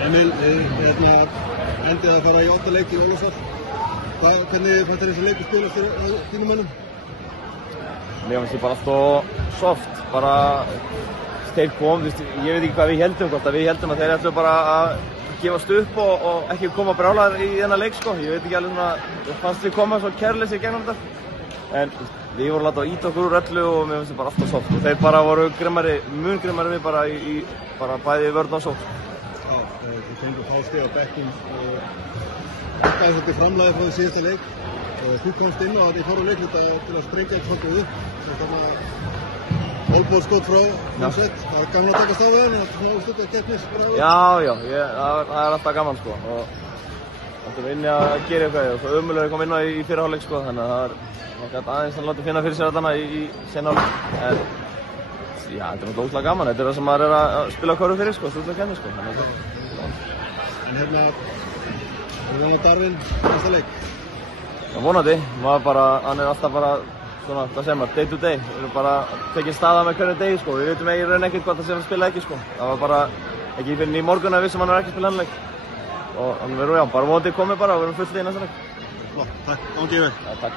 Emil, endið að fara í 8 leiki í Ólafsvík. Hvernig fannst þér þessi leikur spilast þér þínum mönnum? Mér finnst ég bara alltaf soft, bara þeir kom, ég veit ekki hvað við heldum, hvort að við heldum að þeir ætlu bara að gefast upp og ekki koma brjálæðir í þennan leik sko. Ég veit ekki alveg svona, fannst við koma svo kærleysir gegnum þetta. En við vorum látið að íta okkur úr öllu og mér finnst það bara alltaf soft. Og þeir bara voru grimmari, mun grimmari við bara í bara bæði vörn og sókn. Já, þið fengu fá stig á bekkinn og bakkaði svolítið framlagið frá því síðasta leik. Þú komst inn á þetta í fóru leikluta til að sprengja ekki svolítið upp. Olbóðskot frá Húsett, það var gaman að takast á við hann, það var stundið að keppnis bara á það. Já, það er alltaf gaman sko. Það er inni að gera eitthvað og svo ömulegur kom inn á í fyrra hálfleik sko, þannig að það gæti aðeins að láta finna fyrir sér þarna í seinna hálfleik. En já, þetta er náttúrulega ótrúlega gaman, þetta er það sem maður er að spila körfu fyrir sko, stundið að keppni sko. En er það Darvin næsta leik? Já, vonandi, hann er alltaf bara svona, hvað segir maður, day to day. Við erum bara tekið staða með hverju degi sko, við veitum í raun ekkert hvort það sé að spila ekki sko. Það var bara ekki fyrir í morgun að við sem hann er ekki að spila hann leik. Og hann verður, já, bara vonandi komið bara og við erum fullið í næsta leik. Takk, ángifið. Já, takk.